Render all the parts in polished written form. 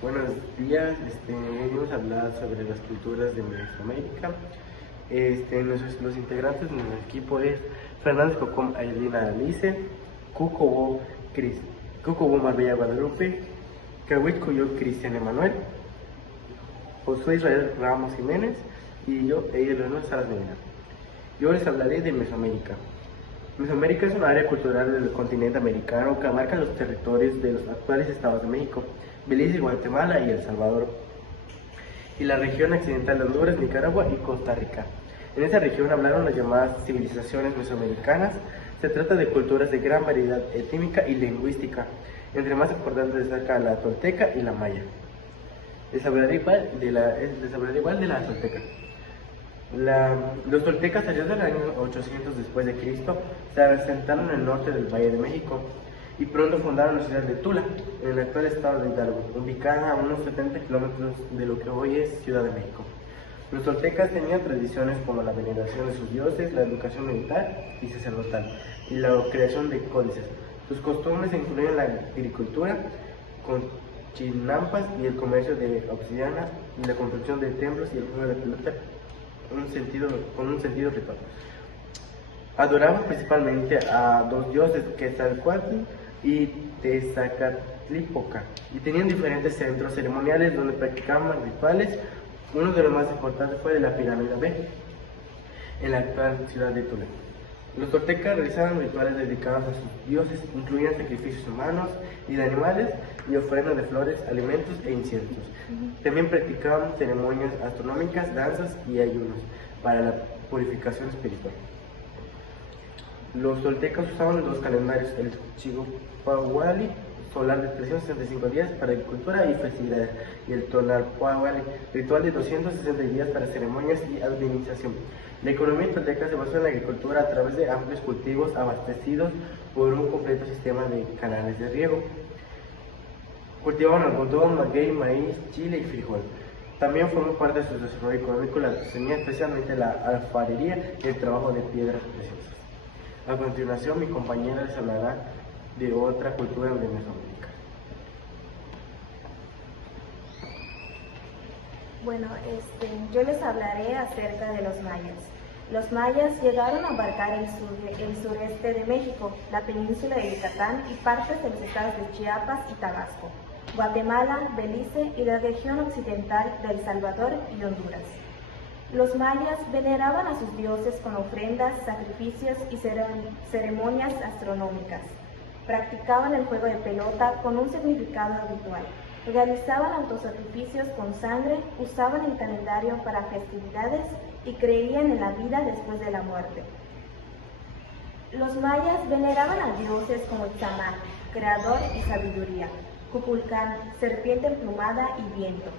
Buenos días, venimos a hablar sobre las culturas de Mesoamérica. Los integrantes de nuestro equipo es Fernández Cocom Ailina Alice, Cucobo Cris, Cucobo Marbella Guadalupe, Kawit Cuyo Cristian Emanuel, Josué Israel Ramos Jiménez y yo, Leonor Salas Medina. Yo les hablaré de Mesoamérica. Mesoamérica es una área cultural del continente americano que abarca los territorios de los actuales estados de México, Belice, Guatemala y El Salvador, y la región occidental de Honduras, Nicaragua y Costa Rica. En esta región hablaron las llamadas civilizaciones mesoamericanas. Se trata de culturas de gran variedad étnica y lingüística, entre más importantes destaca la tolteca y la maya. Les hablaré igual de la tolteca. Los toltecas allá del año 800 después de Cristo se asentaron en el norte del Valle de México y pronto fundaron la ciudad de Tula, en el actual estado de Hidalgo, ubicada a unos 70 kilómetros de lo que hoy es Ciudad de México. Los toltecas tenían tradiciones como la veneración de sus dioses, la educación militar y sacerdotal, y la creación de códices. Sus costumbres incluían la agricultura con chinampas y el comercio de obsidiana y la construcción de templos y el juego de pelota con un sentido ritual. Adoraban principalmente a dos dioses, Quetzalcóatl y Tezcatlipoca, y tenían diferentes centros ceremoniales donde practicaban rituales. Uno de los más importantes fue de la pirámide B, en la actual ciudad de Tula. Los toltecas realizaban rituales dedicados a sus dioses, incluían sacrificios humanos y de animales y ofrendas de flores, alimentos e inciensos. También practicaban ceremonias astronómicas, danzas y ayunos para la purificación espiritual. Los toltecas usaban dos calendarios, el Chigopahuali solar de 365 días para agricultura y festividades, y el Tonalpohualli ritual de 260 días para ceremonias y administración. La economía tolteca se basó en la agricultura a través de amplios cultivos abastecidos por un completo sistema de canales de riego. Cultivaban algodón, maguey, maíz, chile y frijol. También formó parte de su desarrollo económico la artesanía, especialmente la alfarería y el trabajo de piedras preciosas. A continuación, mi compañera les hablará de otra cultura de Mesoamérica. Bueno, yo les hablaré acerca de los mayas. Los mayas llegaron a abarcar el sureste de México, la península de Yucatán y partes de los estados de Chiapas y Tabasco, Guatemala, Belice y la región occidental de El Salvador y Honduras. Los mayas veneraban a sus dioses con ofrendas, sacrificios y ceremonias astronómicas. Practicaban el juego de pelota con un significado ritual. Realizaban autosacrificios con sangre, usaban el calendario para festividades y creían en la vida después de la muerte. Los mayas veneraban a dioses como Itzamán, creador y sabiduría, Kukulcán, serpiente emplumada y viento,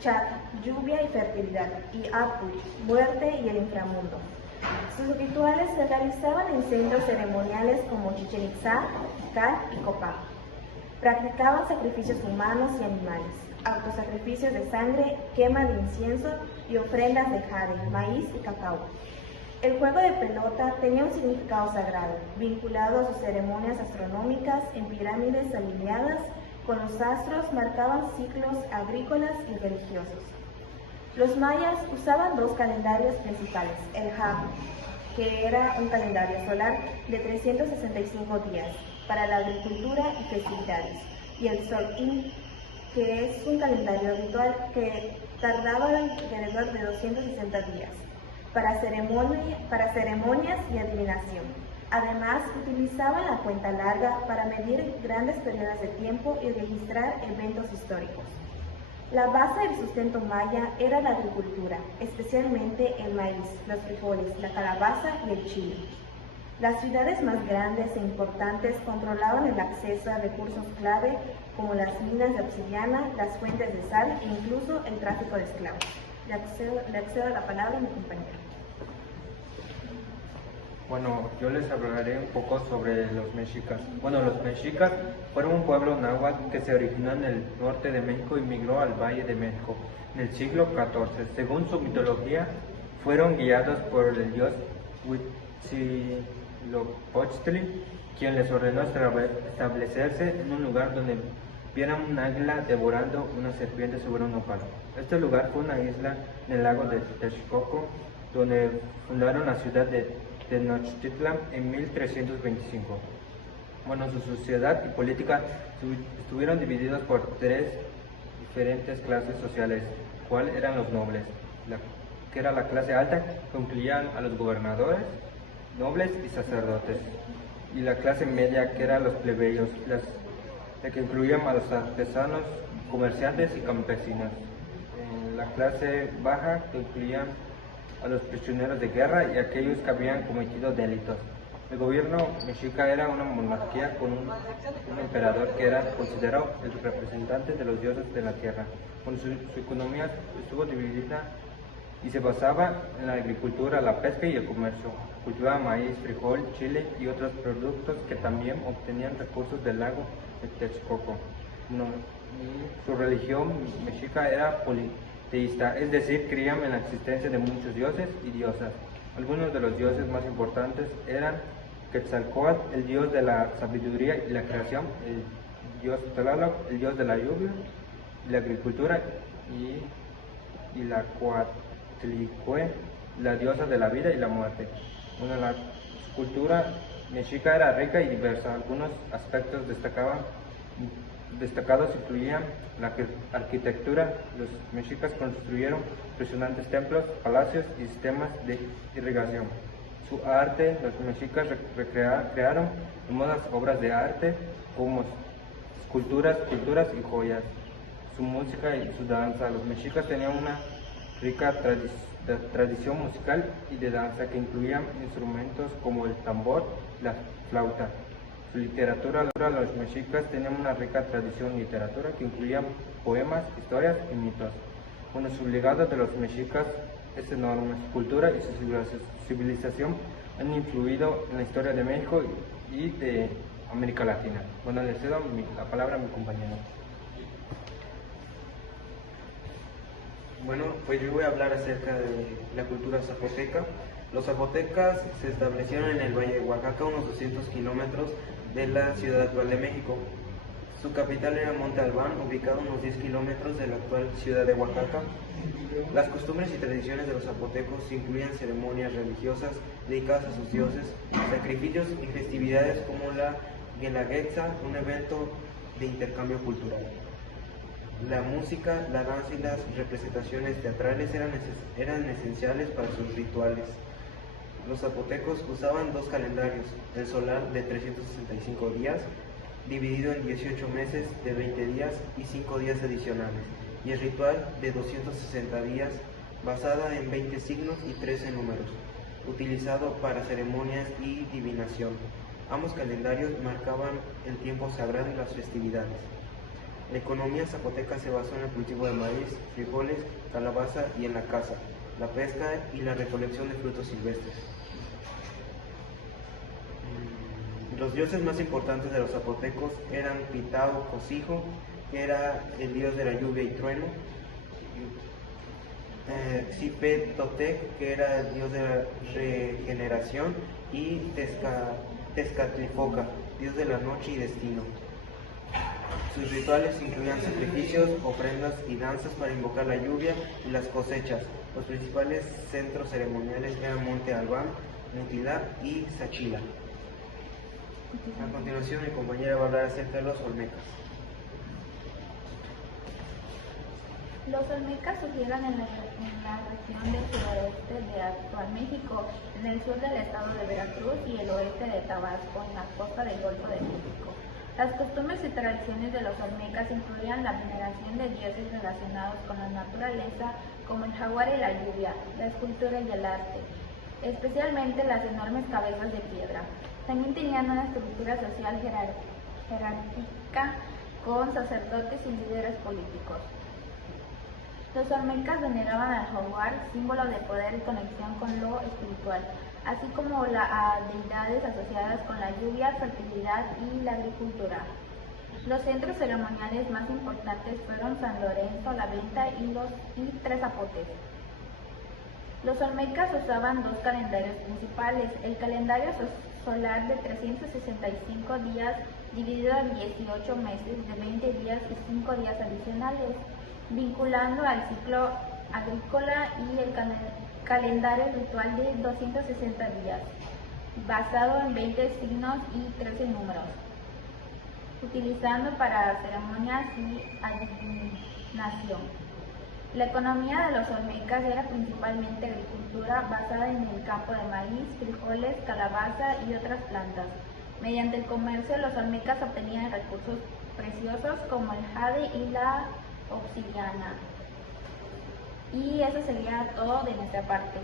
Chat, lluvia y fertilidad, y Apu, muerte y el inframundo. Sus rituales se realizaban en centros ceremoniales como Chichén Itzá, Tikal y Copán. Practicaban sacrificios humanos y animales, autosacrificios de sangre, quema de incienso y ofrendas de jade, maíz y cacao. El juego de pelota tenía un significado sagrado, vinculado a sus ceremonias astronómicas en pirámides alineadas con los astros marcaban ciclos agrícolas y religiosos. Los mayas usaban dos calendarios principales, el Ha, que era un calendario solar de 365 días para la agricultura y festividades, y el Sol-In, que es un calendario ritual que tardaba alrededor de 260 días para ceremonias y adivinación. Además, utilizaban la cuenta larga para medir grandes periodos de tiempo y registrar eventos históricos. La base del sustento maya era la agricultura, especialmente el maíz, los frijoles, la calabaza y el chile. Las ciudades más grandes e importantes controlaban el acceso a recursos clave como las minas de obsidiana, las fuentes de sal e incluso el tráfico de esclavos. Le accedo la palabra a mi compañero. Bueno, yo les hablaré un poco sobre los mexicas. Los mexicas fueron un pueblo náhuatl que se originó en el norte de México y migró al Valle de México en el siglo XIV. Según su mitología, fueron guiados por el dios Huitzilopochtli, quien les ordenó establecerse en un lugar donde vieron un águila devorando una serpiente sobre un nopal. Este lugar fue una isla en el lago de Texcoco, donde fundaron la ciudad de Tenochtitlan en 1325. Bueno, su sociedad y política estuvieron divididos por tres diferentes clases sociales, cuáles eran los nobles, que era la clase alta, que incluían a los gobernadores, nobles y sacerdotes, y la clase media, que eran los plebeyos, la que incluían a los artesanos, comerciantes y campesinos. La clase baja, que incluían a los prisioneros de guerra y aquellos que habían cometido delitos. El gobierno mexica era una monarquía con un emperador que era considerado el representante de los dioses de la tierra. Su economía estuvo dividida y se basaba en la agricultura, la pesca y el comercio. Cultivaba maíz, frijol, chile y otros productos que también obtenían recursos del lago de Texcoco. Su religión mexica era politeísta, es decir, creían en la existencia de muchos dioses y diosas. Algunos de los dioses más importantes eran Quetzalcóatl, el dios de la sabiduría y la creación, el dios Tlaloc, el dios de la lluvia y la agricultura, y la Coatlicue, la diosa de la vida y la muerte. Bueno, la cultura mexica era rica y diversa. Algunos aspectos destacados incluían la arquitectura. Los mexicas construyeron impresionantes templos, palacios y sistemas de irrigación. Su arte, los mexicas crearon hermosas obras de arte como esculturas, pinturas y joyas. Su música y su danza. Los mexicas tenían una rica tradición musical y de danza que incluían instrumentos como el tambor y la flauta. Su literatura, los mexicas tenían una rica tradición literatura que incluía poemas, historias y mitos. Bueno, su legado de los mexicas es enorme. Su cultura y su civilización han influido en la historia de México y de América Latina. Bueno, le cedo la palabra a mi compañero. Bueno, pues yo voy a hablar acerca de la cultura zapoteca. Los zapotecas se establecieron en el Valle de Oaxaca, unos 200 kilómetros de la ciudad actual de México. Su capital era Monte Albán, ubicado a unos 10 kilómetros de la actual ciudad de Oaxaca. Las costumbres y tradiciones de los zapotecos incluían ceremonias religiosas dedicadas a sus dioses, sacrificios y festividades como la Guelaguetza, un evento de intercambio cultural. La música, la danza y las representaciones teatrales eran esenciales para sus rituales. Los zapotecos usaban dos calendarios, el solar de 365 días, dividido en 18 meses de 20 días y 5 días adicionales, y el ritual de 260 días, basada en 20 signos y 13 números, utilizado para ceremonias y divinación. Ambos calendarios marcaban el tiempo sagrado y las festividades. La economía zapoteca se basó en el cultivo de maíz, frijoles, calabaza y en la caza, la pesca y la recolección de frutos silvestres. Los dioses más importantes de los zapotecos eran Pitao Cosijo, que era el dios de la lluvia y trueno, Xipetotec, que era el dios de la regeneración, y Tezcatlipoca, dios de la noche y destino. Sus rituales incluían sacrificios, ofrendas y danzas para invocar la lluvia y las cosechas. Los principales centros ceremoniales eran Monte Albán, Mutilá y Sachila. A continuación, mi compañera va a hablar acerca de los olmecas. Los olmecas surgieron en la región del suroeste de actual México, en el sur del estado de Veracruz y el oeste de Tabasco, en la costa del Golfo de México. Las costumbres y tradiciones de los olmecas incluían la veneración de dioses relacionados con la naturaleza, como el jaguar y la lluvia, la escultura y el arte, especialmente las enormes cabezas de piedra. También tenían una estructura social jerárquica con sacerdotes y líderes políticos. Los olmecas veneraban al jaguar, símbolo de poder y conexión con lo espiritual, así como a deidades asociadas con la lluvia, fertilidad y la agricultura. Los centros ceremoniales más importantes fueron San Lorenzo, La Venta y Tres Zapotes. Los olmecas usaban dos calendarios principales, el calendario solar de 365 días dividido en 18 meses de 20 días y 5 días adicionales, vinculando al ciclo agrícola y el calendario ritual de 260 días, basado en 20 signos y 13 números, utilizando para ceremonias y adivinación. La economía de los olmecas era principalmente agricultura basada en el campo de maíz, frijoles, calabaza y otras plantas. Mediante el comercio, los olmecas obtenían recursos preciosos como el jade y la obsidiana. Y eso sería todo de nuestra parte.